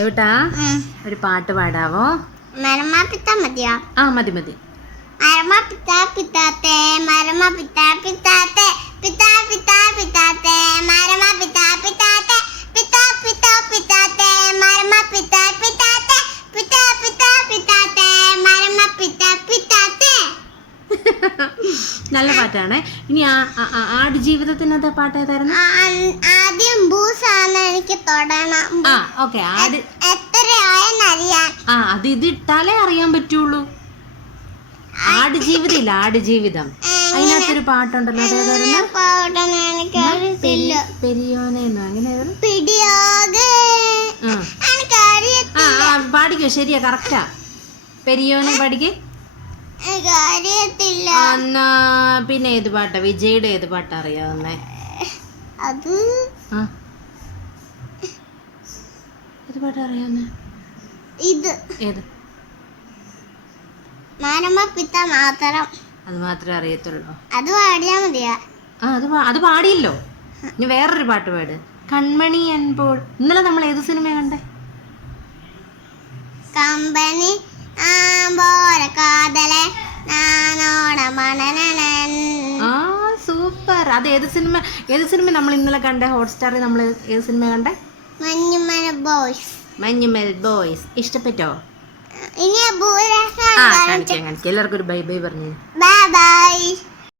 എവിട്ടാ ഒരു പാട്ട് പാടാവോ? മതിയോ? ആ മതി മതി. നല്ല പാട്ടാണ്. ഇനി ആടുജീവിതത്തിനകത്തെ പാട്ട് ഏതായിരുന്നു? ആദ്യം ബൂസാണ് എനിക്ക് തൊടണം. ഓക്കെ. എത്രയായെന്നറിയാൻ. അത് ഇതിട്ടാലേ അറിയാൻ പറ്റുള്ളൂ. ആടുജീവിതം ആടുജീവിതം അതിനകത്തൊരു പാട്ടുണ്ടല്ലോ, അതേതായിരുന്നു? പെരിയോനെന്നോ അങ്ങനെ പാടിക്കോ. ശരിയാ, കറക്റ്റാ. പെരിയോനെ പാടിക്ക്. എന്നാ പിന്നെ ഏത് പാട്ടാ? വിജയുടെ ഏത് പാട്ടാ അറിയാവുന്നേ? ഏത് പാട്ടാ അറിയാവുന്നേ? ഏത്? അത് മാത്രമേ അറിയത്തുള്ളൂ. അത് പാടിയാ മതിയാ. അത് പാടിയല്ലോ. ഇനി വേറൊരു പാട്ട് പാട്. കൺമണി അൻപോൾ. ഇന്നലെ നമ്മൾ ഏത് സിനിമ കണ്ടേ? Company super. അത് ഏത് സിനിമ നമ്മൾ ഇന്നലെ കണ്ടേ? ഹോട്ട്സ്റ്റാറിൽ നമ്മൾ ഏത് സിനിമ കണ്ടേ? മഞ്ഞുമൽ ബോയ്സ്. ഇഷ്ടപ്പെട്ടോ? കാണിക്കാം. എല്ലാവർക്കും ഒരു ബൈ ബൈ പറഞ്ഞു. Bye bye.